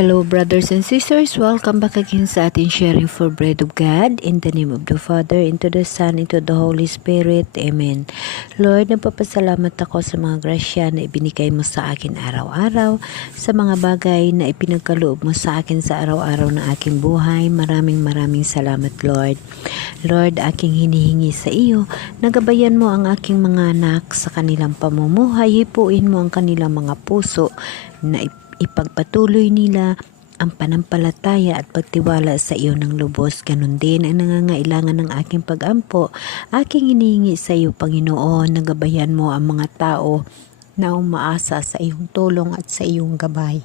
Hello brothers and sisters, welcome back again sa ating sharing for bread of God in the name of the Father, into the Son, into the Holy Spirit. Amen. Lord, nagpapasalamat ako sa mga grasya na ibinigay mo sa akin araw-araw, sa mga bagay na ipinagkaloob mo sa akin sa araw-araw ng aking buhay. Maraming salamat Lord. Lord, aking hinihingi sa iyo, nagabayan mo ang aking mga anak sa kanilang pamumuhay, hipuin mo ang kanilang mga puso na ipagpatuloy nila ang panampalataya at pagtiwala sa iyo ng lubos. Ganon din ang nangangailangan ng aking pag-ampo. Aking hinihingi sa iyo, Panginoon, nagabayan mo ang mga tao na umaasa sa iyong tulong at sa iyong gabay.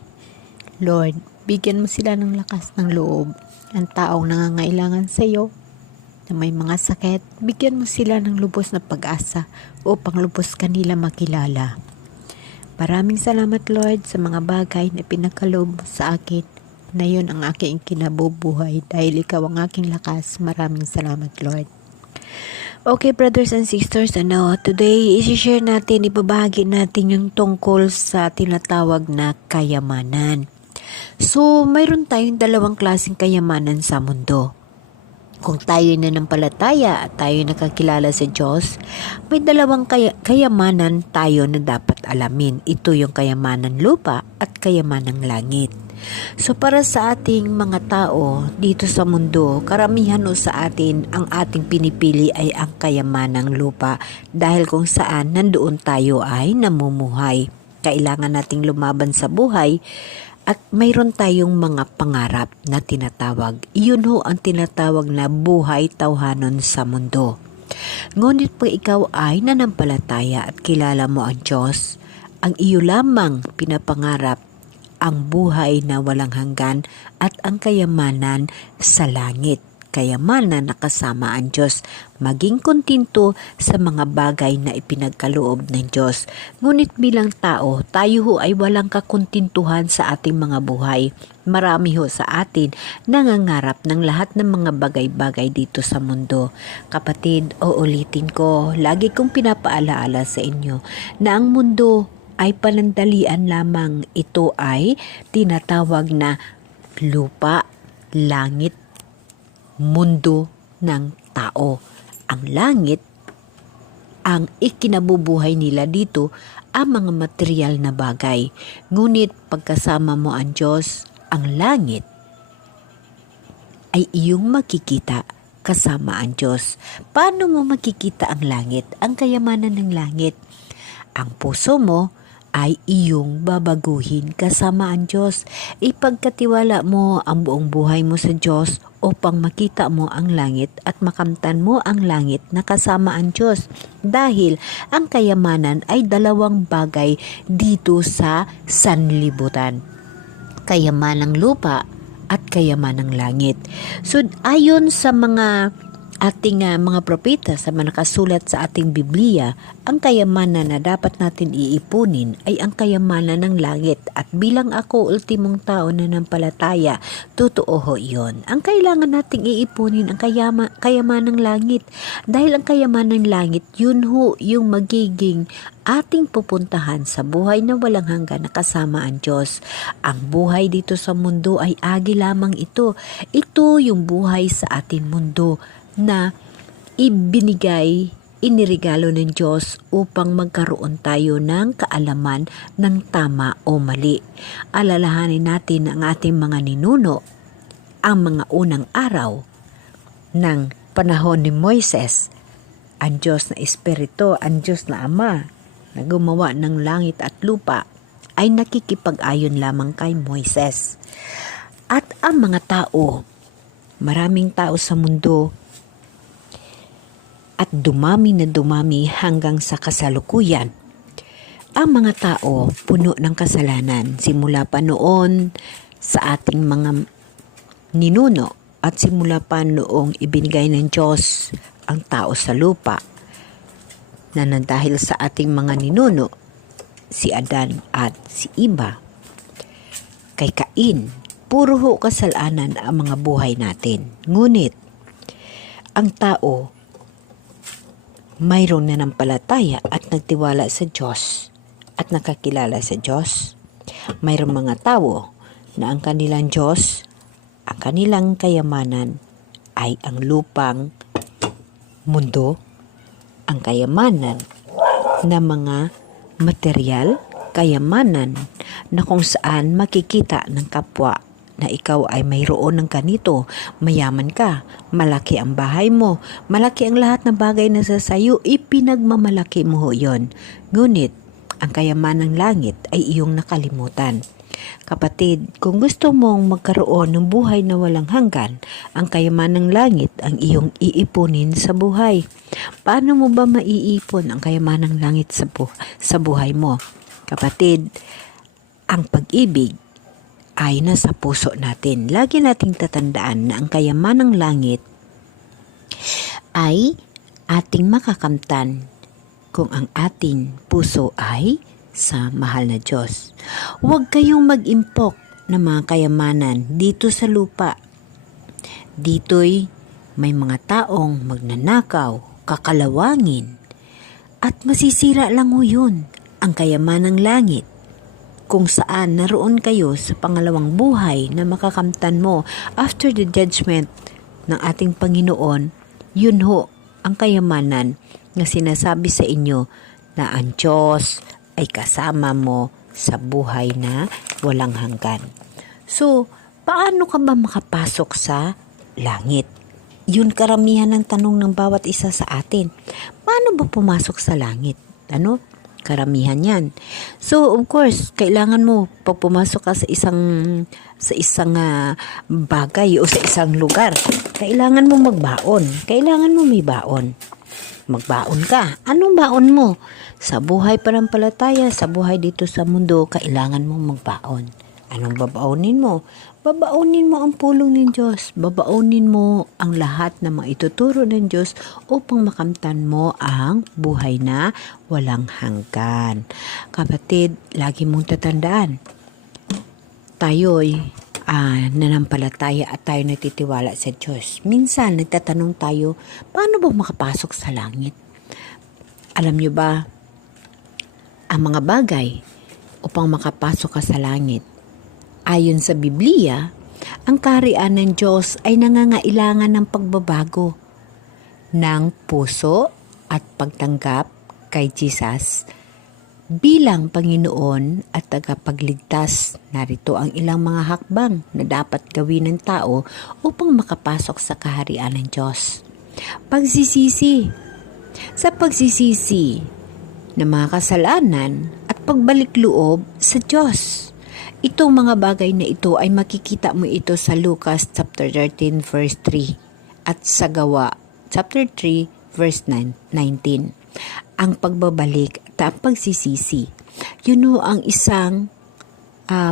Lord, bigyan mo sila ng lakas ng loob. Ang taong nangangailangan sa iyo na may mga sakit, bigyan mo sila ng lubos na pag-asa upang lubos kanila makilala. Maraming salamat Lord sa mga bagay na pinagkaloob sa akin na yun ang aking kinabubuhay dahil ikaw ang aking lakas. Maraming salamat Lord. Okay brothers and sisters, today isi-share natin, ibabahagi natin yung tungkol sa tinatawag na kayamanan. So mayroon tayong dalawang klaseng kayamanan sa mundo. Kung tayo nananampalataya at tayo nakakilala sa Diyos, may dalawang kayamanan tayo na dapat alamin. Ito yung kayamanan lupa at kayamanang langit. So para sa ating mga tao dito sa mundo, karamihan sa atin ang ating pinipili ay ang kayamanang lupa dahil kung saan nandoon tayo ay namumuhay. Kailangan nating lumaban sa buhay. At mayroon tayong mga pangarap na tinatawag. Iyon ho ang tinatawag na buhay tawhanon sa mundo. Ngunit pag ikaw ay nanampalataya at kilala mo ang Diyos, ang iyo lamang pinapangarap ang buhay na walang hanggan at ang kayamanan sa langit. Kayamanan na kasama ang Diyos, maging kontento sa mga bagay na ipinagkaloob ng Diyos. Ngunit bilang tao, tayo ho ay walang kakuntintuhan sa ating mga buhay. Marami ho sa atin nangangarap ng lahat ng mga bagay-bagay dito sa mundo. Kapatid, uulitin ko, lagi kong pinapaalaala sa inyo na ang mundo ay panandalian lamang. Ito ay tinatawag na lupa, langit, mundo ng tao. Ang langit, ang ikinabubuhay nila dito, ang mga material na bagay. Ngunit pagkasama mo ang Diyos, ang langit ay iyong makikita kasama ang Diyos. Paano mo makikita ang langit? Ang kayamanan ng langit. Ang puso mo ay iyong babaguhin kasama ang Diyos. Ipagkatiwala mo ang buong buhay mo sa Diyos upang makita mo ang langit at makamtan mo ang langit na kasama ang Diyos. Dahil ang kayamanan ay dalawang bagay dito sa sanlibutan. Kayamanang lupa at kayamanang langit. So ayon sa mga ating mga propeta sa mga nakasulat sa ating Biblia, ang kayamanan na dapat natin iipunin ay ang kayamanan ng langit. At bilang ako, ultimong tao na nampalataya, totoo ho iyon. Ang kailangan nating iipunin ang kayamanang langit. Dahil ang kayamanang langit, yun ho yung magiging ating pupuntahan sa buhay na walang hanggan na kasama ang Diyos. Ang buhay dito sa mundo ay agi lamang ito. Ito yung buhay sa ating mundo na inirigalo ng Diyos upang magkaroon tayo ng kaalaman ng tama o mali. Alalahanin natin ang ating mga ninuno, ang mga unang araw ng panahon ni Moises. Ang Diyos na Espiritu, ang Diyos na Ama na gumawa ng langit at lupa ay nakikipag-ayon lamang kay Moises. At ang mga tao, maraming tao sa mundo, at dumami na dumami hanggang sa kasalukuyan. Ang mga tao puno ng kasalanan simula pa noon sa ating mga ninuno at simula pa noong ibinigay ng Diyos ang tao sa lupa na dahil sa ating mga ninuno, si Adan at si Eva. Kay Cain, puro ho kasalanan ang mga buhay natin. Ngunit ang tao mayroong nanampalataya at nagtiwala sa Diyos at nakakilala sa Diyos. Mayroong mga tao na ang kanilang Diyos, ang kanilang kayamanan ay ang lupang mundo, ang kayamanan na mga material, kayamanan na kung saan makikita ng kapwa na ikaw ay mayroon ng ganito, mayaman ka, malaki ang bahay mo, malaki ang lahat ng bagay na sa sayo, ipinagmamalaki mo yon. Ngunit, ang kayamanan ng langit ay iyong nakalimutan. Kapatid, kung gusto mong magkaroon ng buhay na walang hanggan, ang kayamanan ng langit ang iyong iipunin sa buhay. Paano mo ba maiipon ang kayamanan ng langit sa buhay mo? Kapatid, ang pag-ibig ay nasa puso natin. Lagi nating tatandaan na ang kayamanan ng langit ay ating makakamtan kung ang ating puso ay sa mahal na Diyos. Huwag kayong mag-impok ng mga kayamanan dito sa lupa. Dito'y may mga taong magnanakaw, kakalawangin, at masisira lang ho yun, ang kayamanan ng langit. Kung saan naroon kayo sa pangalawang buhay na makakamtan mo after the judgment ng ating Panginoon, yun ho ang kayamanan na sinasabi sa inyo na ang Diyos ay kasama mo sa buhay na walang hanggan. So, paano ka ba makapasok sa langit? Yun karamihan ng tanong ng bawat isa sa atin. Paano ba pumasok sa langit? Karamihan yan. So, of course, kailangan mo, pag pumasok ka sa isang bagay o sa isang lugar, kailangan mo magbaon. Kailangan mo may baon. Magbaon ka. Anong baon mo? Sa buhay panampalataya, sa buhay dito sa mundo, kailangan mo magbaon. Anong babaonin mo? Babaonin mo ang pulong ng Diyos. Babaonin mo ang lahat na maituturo ng Diyos upang makamtan mo ang buhay na walang hanggan. Kapatid, lagi mong tatandaan, tayo'y nanampalataya at tayo nagtitiwala sa Diyos. Minsan, nagtatanong tayo, paano ba makapasok sa langit? Alam nyo ba, ang mga bagay upang makapasok ka sa langit, ayon sa Biblia, ang kaharian ng Diyos ay nangangailangan ng pagbabago ng puso at pagtanggap kay Jesus bilang Panginoon at tagapagligtas. Narito ang ilang mga hakbang na dapat gawin ng tao upang makapasok sa kaharian ng Diyos. Pagsisisi. Sa pagsisisi ng mga kasalanan at pagbalik loob sa Diyos. Itong mga bagay na ito ay makikita mo ito sa Lucas chapter 13 verse 3 at sa Gawa chapter 3 verse 19. Ang pagbabalik at ang pagsisisi, yun o ang isang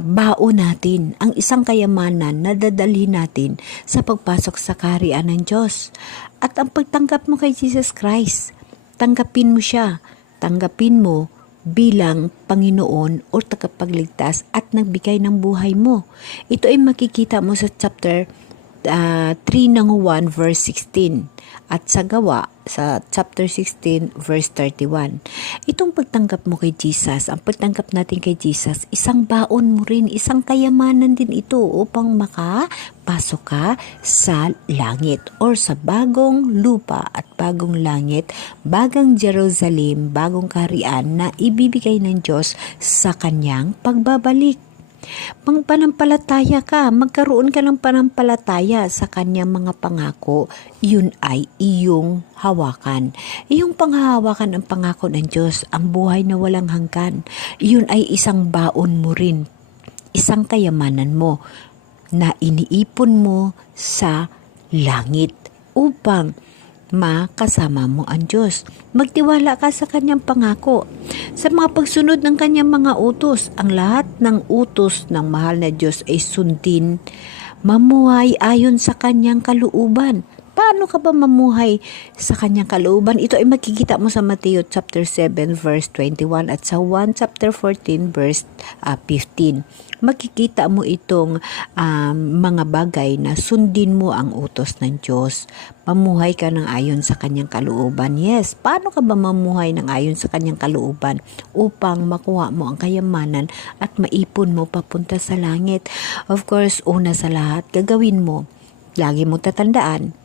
baon natin, ang isang kayamanan na dadalhin natin sa pagpasok sa kaharian ng Diyos. At ang pagtanggap mo kay Jesus Christ, tanggapin mo siya, tanggapin mo bilang Panginoon o tagapagligtas at nagbigay ng buhay mo. Ito ay makikita mo sa chapter 3 ng 1 verse 16 at sa Gawa sa chapter 16 verse 31. Itong pagtanggap mo kay Jesus, ang pagtanggap natin kay Jesus, isang baon mo rin, isang kayamanan din ito upang makapasok ka sa langit or sa bagong lupa at bagong langit, bagong Jerusalem, bagong kaharian na ibibigay ng Diyos sa kanyang pagbabalik. Panampalataya ka, magkaroon ka ng panampalataya sa kanyang mga pangako, yun ay iyong hawakan. Iyong panghahawakan ang pangako ng Diyos, ang buhay na walang hanggan. Yun ay isang baon mo rin, isang kayamanan mo na iniipon mo sa langit upang makasama mo ang Diyos. Magtiwala ka sa kanyang pangako. Sa mga pagsunod ng kanyang mga utos, ang lahat ng utos ng mahal na Diyos ay sundin, mamuhay ayon sa kanyang kalooban. Paano ka ba mamuhay sa kanyang kalooban? Ito ay makikita mo sa Mateo chapter 7 verse 21 at sa 1 chapter 14 verse 15. makikita mo itong mga bagay na sundin mo ang utos ng Diyos. Mamuhay ka ng ayon sa kanyang kalooban. Yes, paano ka ba mamuhay ng ayon sa kanyang kalooban upang makuha mo ang kayamanan at maipon mo papunta sa langit? Of course, una sa lahat, gagawin mo. Lagi mo tatandaan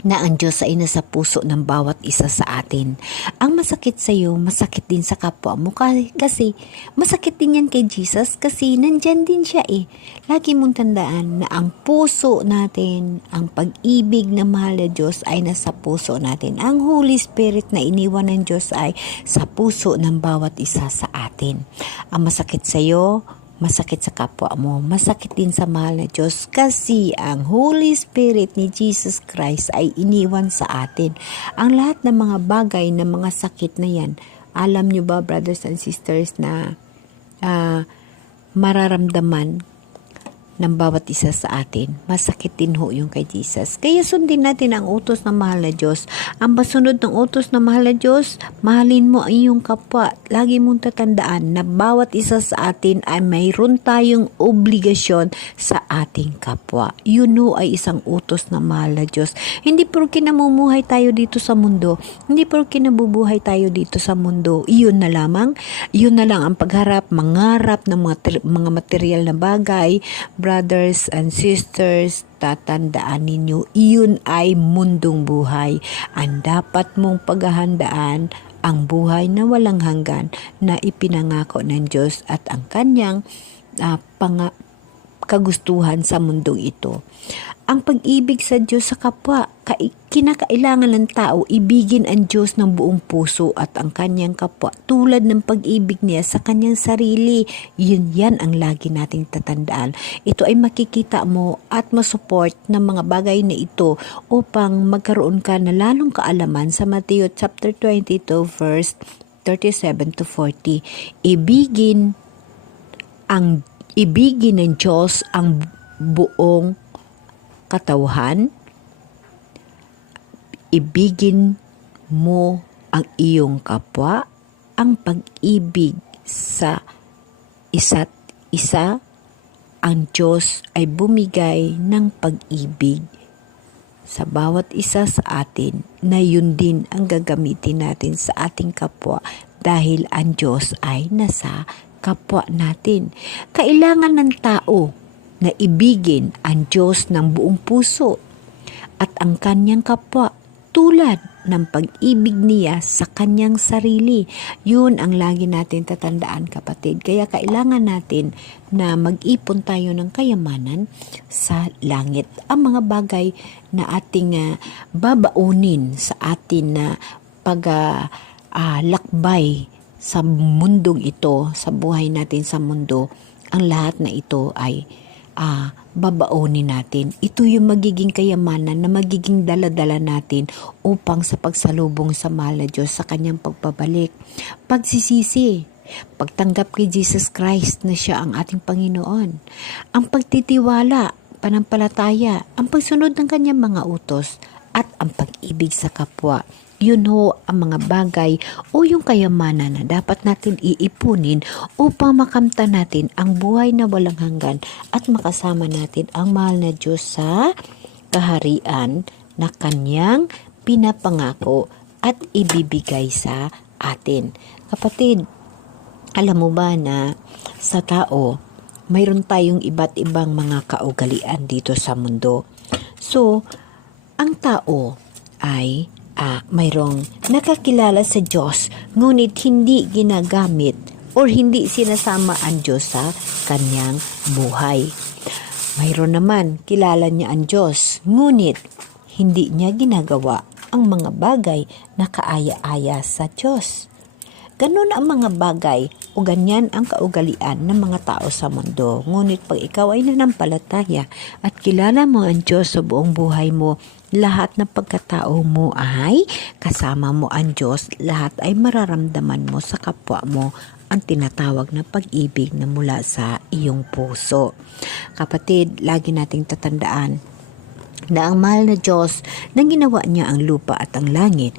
na ang Diyos ay nasa puso ng bawat isa sa atin. Ang masakit sa iyo, masakit din sa kapwa mo kasi masakit din yan kay Jesus kasi nandyan din siya eh. Lagi mong tandaan na ang puso natin, ang pag-ibig na mahal na Diyos ay nasa puso natin. Ang Holy Spirit na iniwan ng Diyos ay sa puso ng bawat isa sa atin. Ang masakit sa iyo, masakit sa kapwa mo, masakit din sa mahal na Diyos kasi ang Holy Spirit ni Jesus Christ ay iniwan sa atin. Ang lahat ng mga bagay na mga sakit na yan, alam nyo ba brothers and sisters na mararamdaman ng bawat isa sa atin. Masakit din ho yung kay Jesus. Kaya sundin natin ang utos ng mahal na Diyos. Ang basunod ng utos ng mahal na Diyos, mahalin mo ang iyong kapwa. Lagi mong tatandaan na bawat isa sa atin ay mayroon tayong obligasyon sa ating kapwa. Yun ho ay isang utos ng mahal na Diyos. Hindi porke namumuhay tayo dito sa mundo, hindi porke nabubuhay tayo dito sa mundo, iyon na lamang. Yun na lang ang pagharap, mangarap ng mga material na bagay. Brothers and sisters, tatandaan ninyo, iyon ay mundong buhay. Ang dapat mong paghahandaan, ang buhay na walang hanggan na ipinangako ng Diyos at ang kanyang kagustuhan sa mundong ito. Ang pag-ibig sa Diyos sa kapwa, kinakailangan ng tao ibigin ang Diyos ng buong puso at ang kanyang kapwa tulad ng pag-ibig niya sa kanyang sarili. Yan ang lagi nating tatandaan. Ito ay makikita mo at masupport ng mga bagay na ito upang magkaroon ka na lalong kaalaman sa Matthew chapter 22 verse 37 to 40. Ibigin ng Diyos ang buong katauhan, ibigin mo ang iyong kapwa, ang pag-ibig sa isa't isa. Ang Diyos ay bumigay ng pag-ibig sa bawat isa sa atin na yun din ang gagamitin natin sa ating kapwa dahil ang Diyos ay nasa kapwa natin. Kailangan ng tao na ibigin ang Diyos ng buong puso at ang kanyang kapwa tulad ng pag-ibig niya sa kanyang sarili. Yun ang lagi natin tatandaan, kapatid. Kaya kailangan natin na mag-ipon tayo ng kayamanan sa langit. Ang mga bagay na ating babaunin sa atin na paglakbay sa mundong ito, sa buhay natin sa mundo, ang lahat na ito ay babaunin natin. Ito yung magiging kayamanan na magiging daladala natin upang sa pagsalubong sa mahal na Diyos sa kanyang pagpabalik. Pagsisisi, pagtanggap kay Jesus Christ na siya ang ating Panginoon. Ang pagtitiwala, panampalataya, ang pagsunod ng kanyang mga utos, at ang pag-ibig sa kapwa. Yun ho ang mga bagay o yung kayamanan na dapat natin iipunin upang makamtan natin ang buhay na walang hanggan at makasama natin ang mahal na Diyos sa kaharian na kanyang pinapangako at ibibigay sa atin. Kapatid, alam mo ba na sa tao, mayroon tayong iba't ibang mga kaugalian dito sa mundo. So, ang tao ay mayroong nakakilala sa Diyos ngunit hindi ginagamit o hindi sinasama ang Diyos sa kanyang buhay. Mayroon naman kilala niya ang Diyos ngunit hindi niya ginagawa ang mga bagay na kaaya-aya sa Diyos. Ganun ang mga bagay o ganyan ang kaugalian ng mga tao sa mundo. Ngunit pag ikaw ay nanampalataya at kilala mo ang Diyos sa buong buhay mo, lahat ng pagkatao mo ay kasama mo ang Diyos, lahat ay mararamdaman mo sa kapwa mo ang tinatawag na pag-ibig na mula sa iyong puso. Kapatid, lagi nating tatandaan na ang mahal na Diyos na ginawa niya ang lupa at ang langit,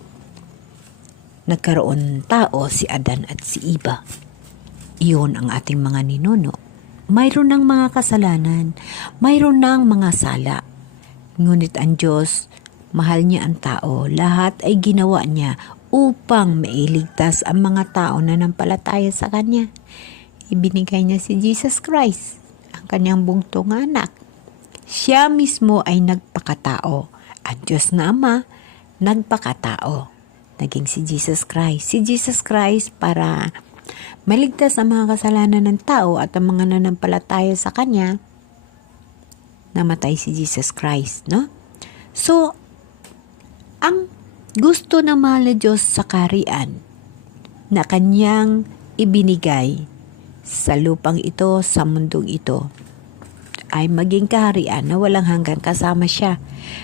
nagkaroon tao si Adan at si Eva. Iyon ang ating mga ninuno. mayroon ng mga kasalanan, mayroon ng mga sala. Ngunit ang Diyos, mahal niya ang tao. Lahat ay ginawa niya upang mailigtas ang mga tao na nampalataya sa Kanya. Ibinigay niya si Jesus Christ, ang Kanyang bugtong anak. Siya mismo ay nagpakatao. Ang Diyos na Ama, nagpakatao. Naging si Jesus Christ. Si Jesus Christ para maligtas ang mga kasalanan ng tao at ang mga nanampalataya sa Kanya, namatay si Jesus Christ, no? So, ang gusto ng mahal na Diyos sa kaharian na Kanyang ibinigay sa lupang ito, sa mundong ito, ay maging kaharian na walang hanggang kasama siya.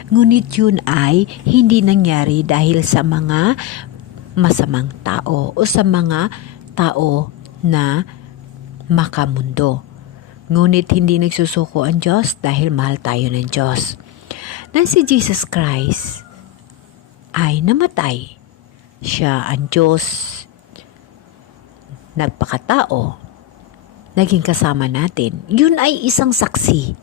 Ngunit yun ay hindi nangyari dahil sa mga masamang tao o sa mga tao na makamundo. Ngunit hindi nagsusuko ang Diyos dahil mahal tayo ng Diyos. Na si Jesus Christ ay namatay. Siya ang Diyos, nagpakatao, naging kasama natin. Yun ay isang saksi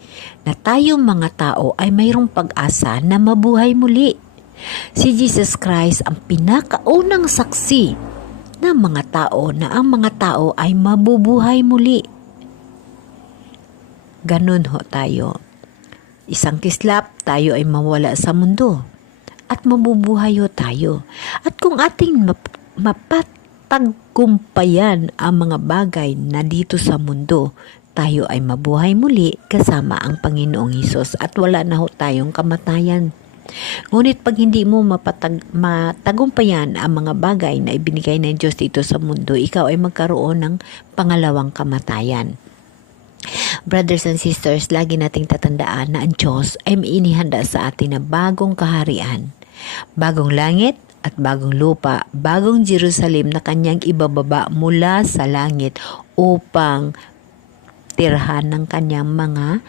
na tayong mga tao ay mayroong pag-asa na mabuhay muli. Si Jesus Christ ang pinakaunang saksi ng mga tao na ang mga tao ay mabubuhay muli. Ganun ho tayo. Isang kislap, tayo ay mawala sa mundo at mabubuhay ho tayo. At kung ating mapatagumpayan ang mga bagay na dito sa mundo, tayo ay mabuhay muli kasama ang Panginoong Hesus at wala na ho tayong kamatayan. Ngunit pag hindi mo matagumpayan ang mga bagay na ibinigay ng Diyos dito sa mundo, ikaw ay magkaroon ng pangalawang kamatayan. Brothers and sisters, lagi nating tatandaan na ang Diyos ay may inihanda sa atin na bagong kaharian, bagong langit at bagong lupa, bagong Jerusalem na Kanyang ibababa mula sa langit upang tirhan ng Kanyang mga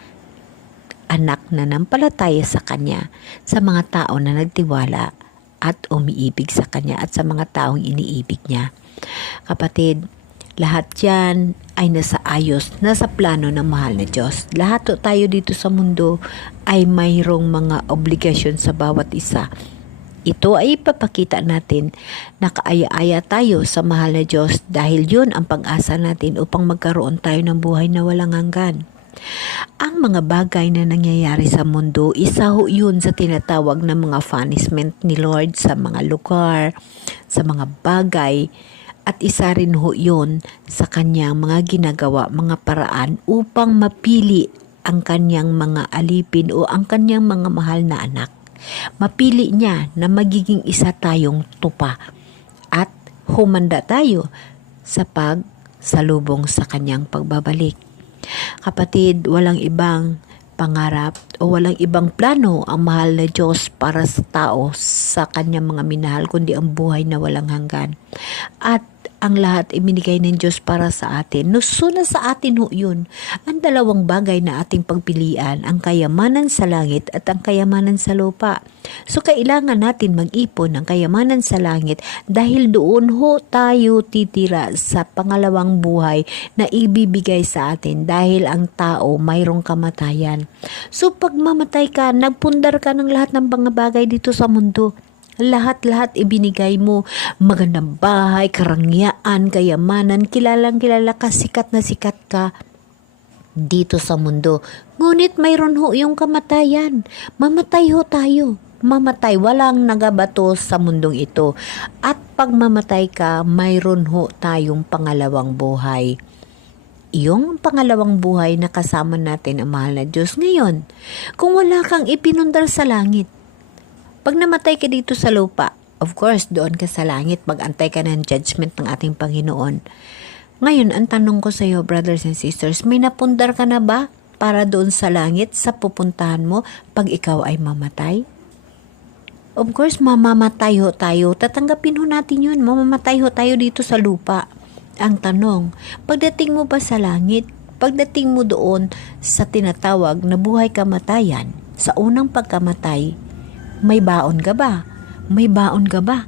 anak na nampalataya sa Kanya, sa mga tao na nagtiwala at umiibig sa Kanya at sa mga taong iniibig niya. Kapatid, lahat yan ay nasa ayos, nasa plano ng mahal na Diyos. Lahat tayo dito sa mundo ay mayroong mga obligasyon sa bawat isa. Ito ay ipapakita natin na kaaya-aya tayo sa mahal na Diyos dahil yun ang pag-asa natin upang magkaroon tayo ng buhay na walang hanggan. Ang mga bagay na nangyayari sa mundo, isa ho yun sa tinatawag na mga punishment ni Lord sa mga lugar, sa mga bagay, at isa rin ho yun sa Kanyang mga ginagawa, mga paraan upang mapili ang Kanyang mga alipin o ang Kanyang mga mahal na anak. Mapili niya na magiging isa tayong tupa at humanda tayo sa pagsalubong sa Kanyang pagbabalik. Kapatid, walang ibang pangarap o walang ibang plano ang mahal na Diyos para sa tao, sa Kanyang mga minahal, kundi ang buhay na walang hanggan. At ang lahat ibinigay ng Diyos para sa atin. Nuso na sa atin ho yun. Ang dalawang bagay na ating pagpilian, ang kayamanan sa langit at ang kayamanan sa lupa. So kailangan natin mag-ipon ng kayamanan sa langit dahil doon ho tayo titira sa pangalawang buhay na ibibigay sa atin dahil ang tao mayroong kamatayan. So pag mamatay ka, nagpundar ka ng lahat ng mga bagay dito sa mundo. Lahat-lahat ibinigay mo, magandang bahay, karangyaan, kayamanan, kilalang kilala ka, sikat na sikat ka dito sa mundo. Ngunit mayroon ho yung kamatayan. Mamatay ho tayo. Mamatay, walang nagabato sa mundong ito. At pag mamatay ka, mayroon ho tayong pangalawang buhay. Iyong pangalawang buhay na kasama natin ang mahal na Diyos ngayon. Kung wala kang ipinundar sa langit, pag namatay ka dito sa lupa, of course, doon ka sa langit, mag-antay ka ng judgment ng ating Panginoon. Ngayon, ang tanong ko sa iyo, brothers and sisters, may napundar ka na ba para doon sa langit, sa pupuntahan mo, pag ikaw ay mamatay? Of course, mamamatay ho tayo. Tatanggapin ho natin yun. Mamamatay ho tayo dito sa lupa. Ang tanong, pagdating mo ba sa langit, pagdating mo doon sa tinatawag na buhay kamatayan, sa unang pagkamatay, may baon ka ba? May baon ka ba?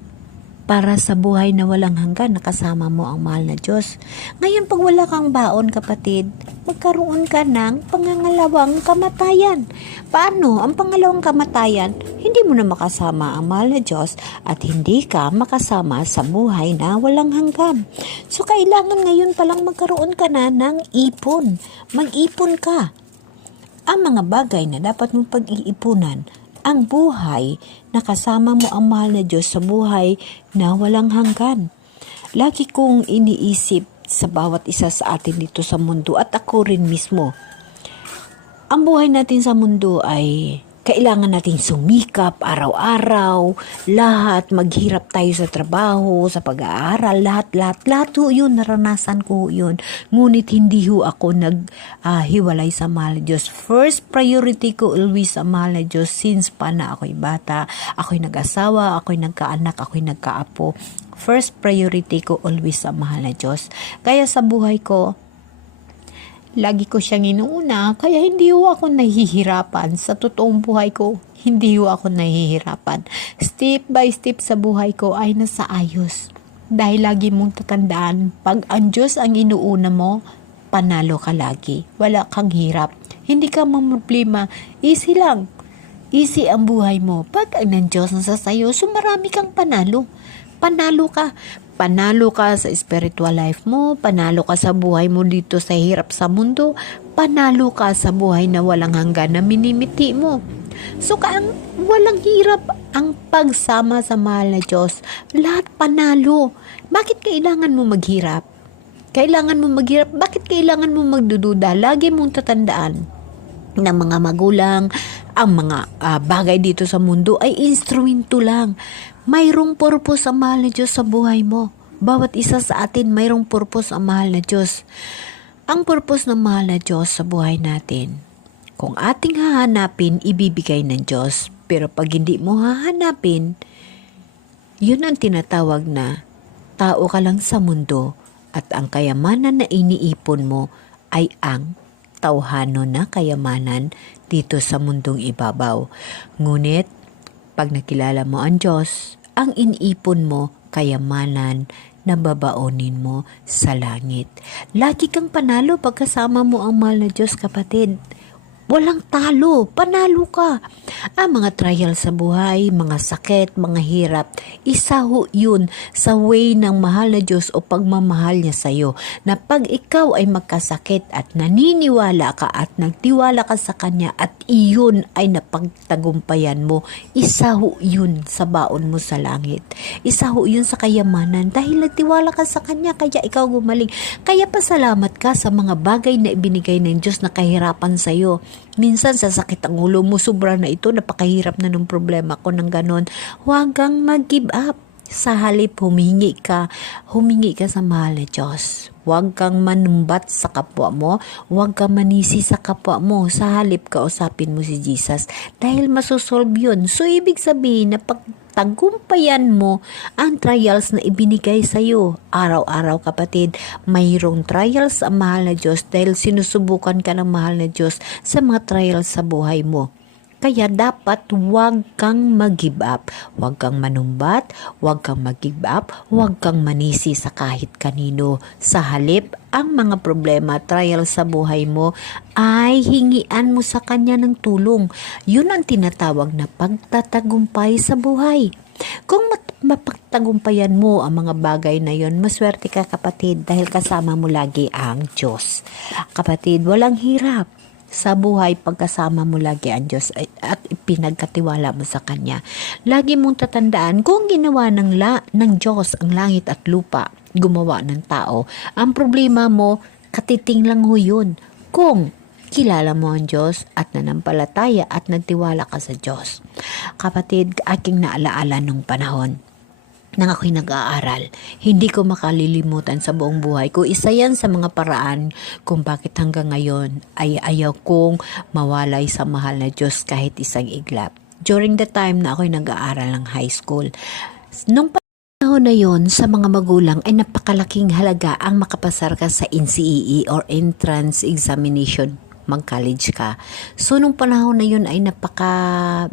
para sa buhay na walang hanggan, nakasama mo ang mahal na Diyos. Ngayon, pag wala kang baon, kapatid, magkaroon ka ng pangangalawang kamatayan. Paano? Ang pangalawang kamatayan, hindi mo na makasama ang mahal na Diyos at hindi ka makasama sa buhay na walang hanggan. So, kailangan ngayon palang magkaroon ka na ng ipon. Mag-ipon ka. Ang mga bagay na dapat mong pag-iipunan, ang buhay na kasama mo ang mahal na Diyos sa buhay na walang hanggan. Lagi kong iniisip sa bawat isa sa atin dito sa mundo at ako rin mismo. Ang buhay natin sa mundo ay kailangan natin sumikap araw-araw, lahat, maghirap tayo sa trabaho, sa pag-aaral, lahat ho yun, naranasan ko yun. Ngunit hindi ho ako naghiwalay sa mahal na Diyos. First priority ko always sa mahal na Diyos since pa na ako'y bata, ako'y nag-asawa, ako'y nagkaanak, ako'y nagkaapo. First priority ko always sa mahal na Diyos. Kaya sa buhay ko, lagi ko siyang inuuna, kaya hindi ho ako nahihirapan. Sa totoong buhay ko, hindi ho ako nahihirapan. Step by step sa buhay ko ay nasa ayos. Dahil lagi mong tatandaan, pag ang Diyos ang inuuna mo, panalo ka lagi. Wala kang hirap. Hindi ka mamroblema. Easy lang. Easy ang buhay mo. Pag ang ng Diyos nasa sayo, so marami kang panalo. Panalo ka. Panalo ka sa spiritual life mo, panalo ka sa buhay mo dito sa hirap sa mundo, panalo ka sa buhay na walang hanggan na minimiti mo. So, walang hirap ang pagsama sa mahal na Diyos. Lahat panalo. Bakit kailangan mo maghirap? Kailangan mo maghirap? Bakit kailangan mo magdududa? Lagi mong tatandaan ng mga magulang, ang mga bagay dito sa mundo ay instrumento lang. Mayroong purpose ang mahal na Diyos sa buhay mo. Bawat isa sa atin mayroong purpose ang mahal na Diyos. Ang purpose ng mahal na Diyos sa buhay natin, kung ating hahanapin, ibibigay ng Diyos. Pero pag hindi mo hahanapin, yun ang tinatawag na tao ka lang sa mundo at ang kayamanan na iniipon mo ay ang tauhano na kayamanan dito sa mundong ibabaw. Ngunit, pag nakilala mo ang Diyos, ang iniipon mo, kayamanan na babaonin mo sa langit. Lagi kang panalo pagkasama mo ang mahal na Diyos, kapatid. Walang talo, panalo ka. Ang mga trial sa buhay, mga sakit, mga hirap, isa ho yun sa way ng mahal na Diyos o pagmamahal niya sa iyo. Na pag ikaw ay magkasakit at naniniwala ka at nagtiwala ka sa Kanya at iyon ay napagtagumpayan mo, isa ho yun sa baon mo sa langit. Isa ho yun sa kayamanan dahil nagtiwala ka sa Kanya kaya ikaw gumaling. Kaya pasalamat ka sa mga bagay na ibinigay ng Diyos na kahirapan sa iyo. Minsan sasakit ang ulo mo, sobra na ito, napakahirap na ng problema ko ng ganon. Huwag kang mag-give up. Sa halip, humingi ka sa mahal na Diyos. Huwag kang manumbat sa kapwa mo, huwag kang manisi sa kapwa mo. Sa halip, kausapin mo si Jesus dahil masosolve yun. So, ibig sabihin na pagtagumpayan mo ang trials na ibinigay sa iyo. Araw-araw, kapatid, mayroong trials ang mahal na Diyos dahil sinusubukan ka ng mahal na Diyos sa mga trials sa buhay mo. Kaya dapat huwag kang mag-give up, huwag kang manumbat, huwag kang mag-give up, huwag kang manisi sa kahit kanino. Sa halip, ang mga problema, trial sa buhay mo ay hingian mo sa Kanya ng tulong. Yun ang tinatawag na pagtatagumpay sa buhay. Kung mapagtagumpayan mo ang mga bagay na yon, maswerte ka, kapatid, dahil kasama mo lagi ang Diyos. Kapatid, walang hirap sa buhay pagkasama mo lagi ang Diyos at ipinagkatiwala mo sa Kanya. Lagi mong tatandaan, kung ginawa ng Diyos ang langit at lupa, gumawa ng tao, ang problema mo, katiting lang ho yun. Kung kilala mo ang Diyos at nanampalataya at nagtiwala ka sa Diyos. Kapatid, aking naalaala nung panahon nang ako'y nag-aaral, hindi ko makalilimutan sa buong buhay ko. Isa yan sa mga paraan kung bakit hanggang ngayon ay ayaw kong mawalay sa mahal na Diyos kahit isang iglap. During the time na ako'y nag-aaral ng high school, nung panahon na yon, sa mga magulang ay napakalaking halaga ang makapasar ka sa NCEE or Entrance Examination mag-college ka. So, nung panahon na yun ay napaka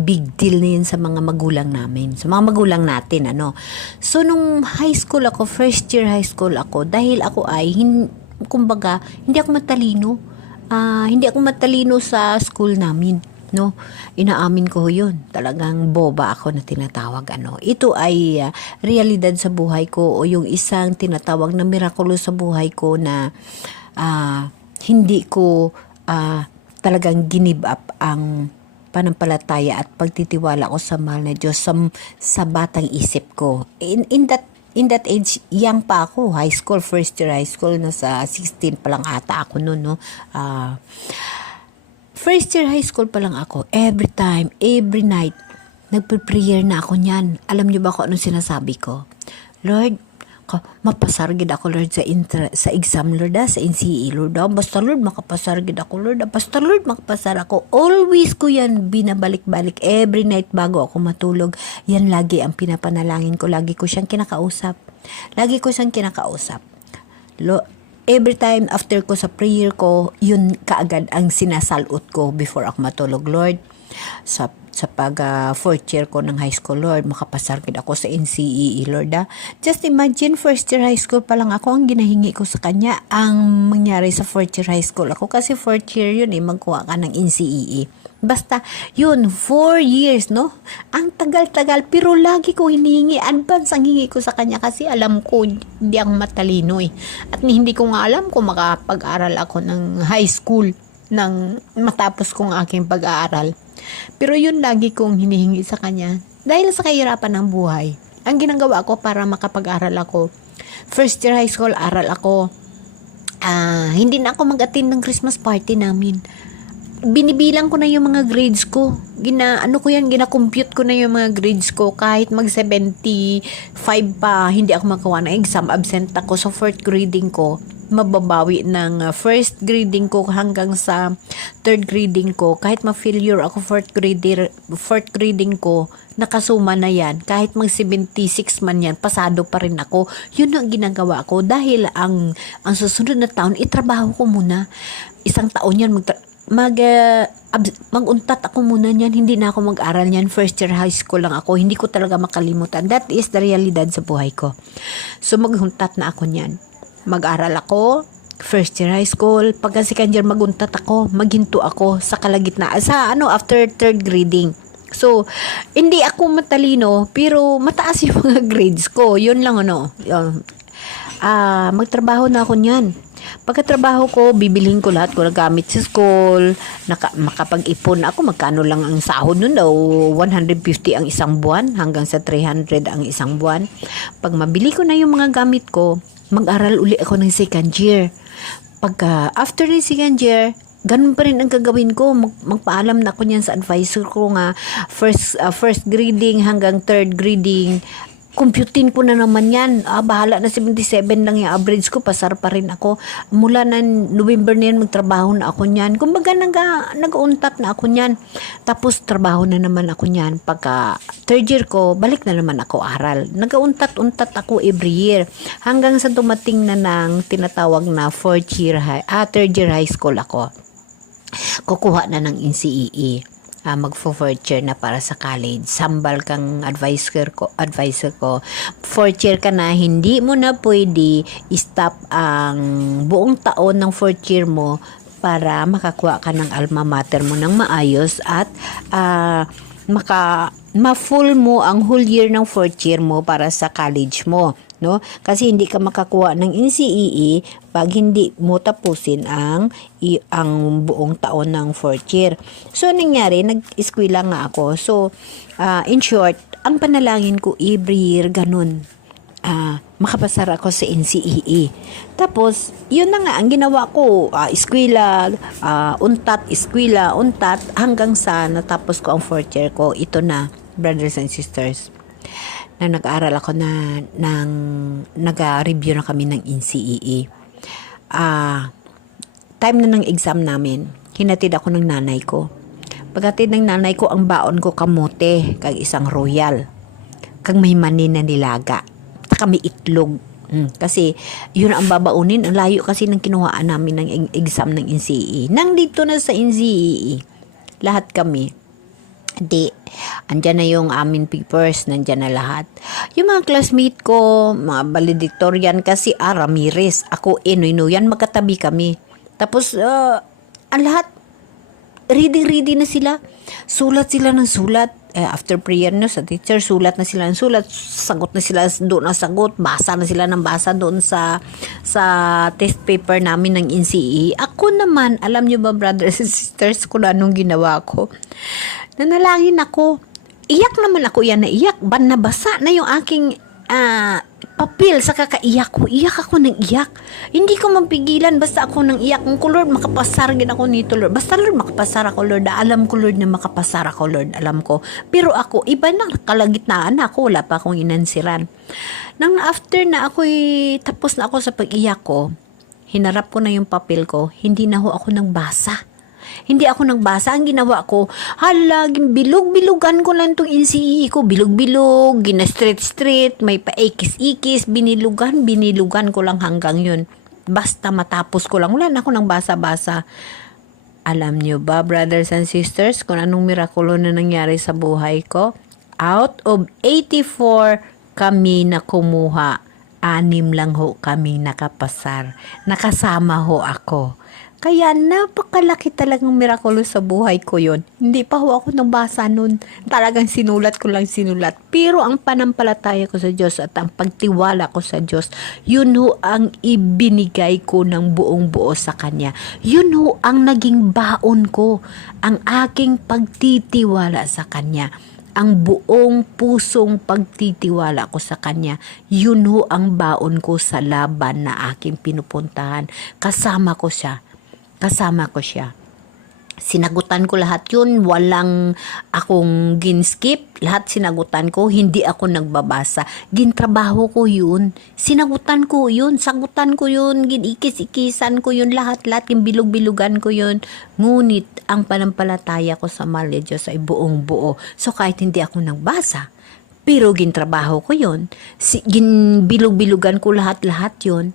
big deal na yun sa mga magulang namin. Sa mga magulang natin, ano. So, nung high school ako, first year high school ako, dahil ako ay, kumbaga, hindi ako matalino. Hindi ako matalino sa school namin. No, inaamin ko yun. Talagang boba ako na tinatawag. Ito ay realidad sa buhay ko o yung isang tinatawag na mirakulo sa buhay ko na hindi ko talagang give up ang panampalataya at pagtitiwala ko sa mahal na Diyos sa batang isip ko. In that age, young pa ako, high school, first year high school, nasa 16 pa lang ata ako noon, no. First year high school pa lang ako, every time, every night, nagpe-prayer na ako niyan. Alam niyo ba kung anong sinasabi ko? Lord, mapasargid ako, Lord, sa exam, Lord, sa NCE, Lord. Basta, Lord, makapasargid ako, Lord. Basta, Lord, makapasar ako. Always ko yan binabalik-balik every night bago ako matulog. Yan lagi ang pinapanalangin ko. Lagi ko siyang kinakausap. Every time after ko sa prayer ko, yun kaagad ang sinasalot ko before ako matulog. Lord, sa pag fourth year ko ng high school, Lord, makapasargid ako sa NCEE, Lord. Just imagine, first year high school pa lang ako, ang ginahingi ko sa kanya, ang mangyari sa fourth year high school ako. Kasi fourth year yun magkuha ka ng NCEE. Basta, yun, 4 years, no? Ang tagal-tagal, pero lagi ko hinihingi, advance ang hingi ko sa kanya kasi alam ko, hindi ako matalino At hindi ko nga alam kung makapag-aral ako ng high school nang matapos kong aking pag-aaral. Pero yun lagi kong hinihingi sa kanya. Dahil sa kahirapan ng buhay, ang ginagawa ko para makapag-aral ako, first year high school, aral ako. Hindi na ako mag-attend ng Christmas party namin. Binibilang ko na yung mga grades ko. Gina-compute ko na yung mga grades ko. Kahit mag 75 pa, hindi ako magawa ng exam. Absent ako sa fourth grading ko. Mababawi ng first grading ko hanggang sa third grading ko. Kahit ma-failure ako fourth grading ko, nakasuma na yan. Kahit mag 76 man yan, pasado pa rin ako. Yun ang ginagawa ko. Dahil ang susunod na taon, itrabaho ko muna. Isang taon yan, mag-untat ako muna niyan, hindi na ako mag-aral niyan, first year high school lang ako, hindi ko talaga makalimutan. That is the realidad sa buhay ko. So maghuntat na ako niyan, mag-aral ako, first year high school, pagka second year maguntat ako, maghinto ako sa kalagitnaan, after third grading. So, hindi ako matalino, pero mataas yung mga grades ko, yun lang yun. Magtrabaho na ako niyan. Pagkatrabaho ko, bibilhin ko lahat ko na gamit sa school, makapag-ipon ako, magkano lang ang sahod nun daw, 150 ang isang buwan, hanggang sa 300 ang isang buwan. Pag mabili ko na yung mga gamit ko, mag-aral uli ako ng second year. After the second year, ganun pa rin ang gagawin ko. Magpaalam na ako niyan sa advisor ko nga, first grading hanggang third grading, computin ko na naman yan. Bahala na 77 lang yung average ko. Pasar pa rin ako. Mula na November na yan, magtrabaho na ako niyan. Kumbaga, nag-untat na ako niyan. Tapos, trabaho na naman ako niyan. Pagka third year ko, balik na naman ako aral. Nag-untat-untat ako every year. Hanggang sa dumating na ng tinatawag na third year high school ako. Kukuha na ng NCEE. Magfo-fourth year na para sa college. Sambal kang advisor ko. Fourth year ka na, hindi mo na pwede i-stop ang buong taon ng fourth year mo para makakuha ka ng alma mater mo ng maayos at ma-full mo ang whole year ng fourth year mo para sa college mo. No? Kasi hindi ka makakuha ng NCEE pag hindi mo tapusin ang buong taon ng fourth year. So, nangyari, nag-eskwela nga ako. So, in short, ang panalangin ko every year, ganun. Makapasar ako sa NCEE. Tapos, yun na nga, ang ginawa ko, eskwela, untat, hanggang sa natapos ko ang fourth year ko. Ito na, brothers and sisters. Na nag-aaral ako nag-review na kami ng NCEE. Time na ng exam namin, hinatid ako ng nanay ko. Paghatid ng nanay ko, ang baon ko kamote, kag isang royal, kag may mani na nilaga, saka may itlog, Kasi yun ang babaunin. Ang layo kasi ng kinuhaan namin ng exam ng NCEE. Nang dito na sa NCEE, lahat kami, andyan na yung amin papers, nandyan na lahat. Yung mga classmate ko, mga valedictorian kasi, Ramirez, ako, Inoy-Noyan, magkatabi kami. Tapos, ang lahat, ready na sila. Sulat sila ng sulat. After prayer nyo sa teacher, sulat na sila ng sulat. Sagot na sila doon na sagot. Basa na sila ng basa doon sa test paper namin ng NCE. Ako naman, alam nyo ba brothers and sisters, kung anong ginawa ko? Nanalangin ako. Iyak naman ako yan na iyak. Nabasa na yung aking papel sa kakaiyak ko. Iyak ako ng iyak. Hindi ko mapigilan basta ako ng iyak. Kung Lord, makapasar gid ako nito, Lord. Basta Lord, makapasar ako, Lord. Alam ko, Lord, na makapasar ako, Lord. Alam ko. Pero ako, iba na kalagitnaan ako. Wala pa akong inansiran. Nang after na ako'y tapos na ako sa pag-iyak ko, hinarap ko na yung papel ko. Hindi na ako nagbasa. Hindi ako nagbasa. Ang ginawa ko, bilog-bilugan ko lang itong NCEE ko. Bilog-bilog, gina-street, may paikis-ikis, binilugan ko lang hanggang yun. Basta matapos ko lang. Wala na ako nang basa-basa. Alam nyo ba, brothers and sisters, kung anong mirakulo na nangyari sa buhay ko? Out of 84 kami na kumuha, 6 lang ho kami nakapasar. Nakasama ho ako. Kaya napakalaki talagang mirakulo sa buhay ko yon. Hindi pa ho ako nabasa nun. Talagang sinulat ko lang sinulat. Pero ang panampalataya ko sa Diyos at ang pagtiwala ko sa Diyos, yun ho ang ibinigay ko ng buong buo sa Kanya. Yun ho ang naging baon ko. Ang aking pagtitiwala sa Kanya. Ang buong pusong pagtitiwala ko sa Kanya, yun ho ang baon ko sa laban na aking pinupuntahan. Kasama ko siya. Sinagutan ko lahat yun. Walang akong ginskip. Lahat sinagutan ko. Hindi ako nagbabasa. Gintrabaho ko yun. Sinagutan ko yun. Sagutan ko yun. Ginikis-ikisan ko yun. Lahat. Bilog-bilugan ko yun. Ngunit ang panampalataya ko sa mahal na Diyos ay buong buo. So kahit hindi ako nagbasa, pero gintrabaho ko yun. Bilog-bilugan ko lahat yun.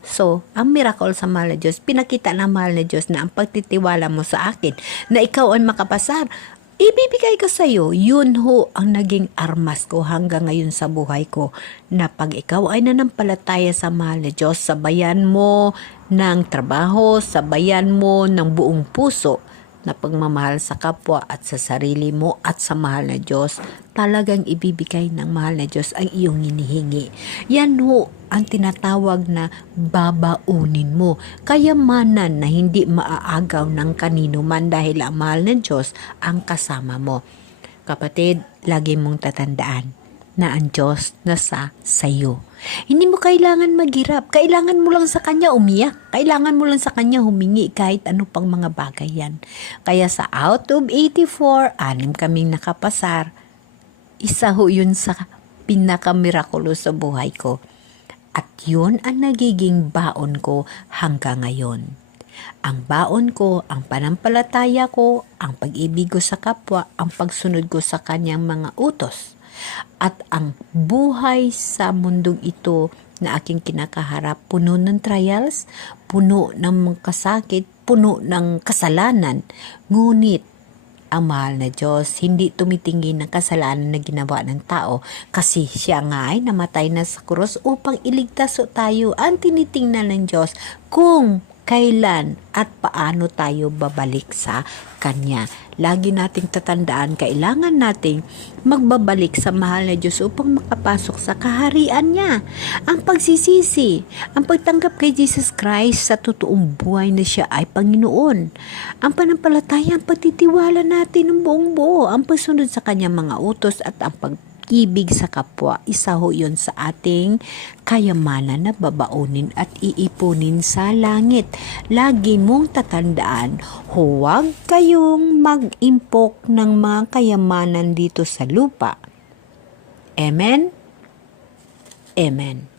So, ang miracle sa mahal na Diyos, pinakita ng mahal na Diyos na ang pagtitiwala mo sa akin, na ikaw ay makapasar, ibibigay ko sa iyo. Yun ho ang naging armas ko hanggang ngayon sa buhay ko, na pag ikaw ay nanampalataya sa mahal na Diyos, sabayan mo ng trabaho, sabayan mo ng buong puso, na pagmamahal sa kapwa at sa sarili mo at sa mahal na Diyos, talagang ibibigay ng mahal na Diyos ang iyong hinihingi. Yan ho ang tinatawag na babaunin mo. Kayamanan na hindi maaagaw ng kanino man dahil ang mahal ng Diyos ang kasama mo. Kapatid, lagi mong tatandaan na ang Diyos nasa sayo. Hindi mo kailangan maghirap. Kailangan mo lang sa Kanya umiyak. Kailangan mo lang sa Kanya humingi kahit ano pang mga bagay yan. Kaya sa out of 84, 6 kaming nakapasar. Isa ho yun sa pinakamirakulo sa buhay ko. At yun ang nagiging baon ko hanggang ngayon. Ang baon ko, ang panampalataya ko, ang pag-ibig ko sa kapwa, ang pagsunod ko sa Kanyang mga utos. At ang buhay sa mundong ito na aking kinakaharap, puno ng trials, puno ng kasakit, puno ng kasalanan. Ngunit ang mahal na Diyos hindi tumitingin ng kasalanan na ginawa ng tao, kasi siya nga ay namatay na sa krus upang iligtas tayo. Ang tinitingnan ng Diyos kung kailan at paano tayo babalik sa Kanya. Lagi nating tatandaan, kailangan nating magbabalik sa mahal na Diyos upang makapasok sa kaharian niya. Ang pagsisisi, ang pagtanggap kay Jesus Christ sa totoong buhay na siya ay Panginoon. Ang panampalataya, ang pagtitiwala natin ng buong buo, ang pagsunod sa Kanyang mga utos at ang pag-ibig sa kapwa, isa ho yun sa ating kayamanan na babaunin at iipunin sa langit. Lagi mong tatandaan, huwag kayong mag-impok ng mga kayamanan dito sa lupa. Amen? Amen.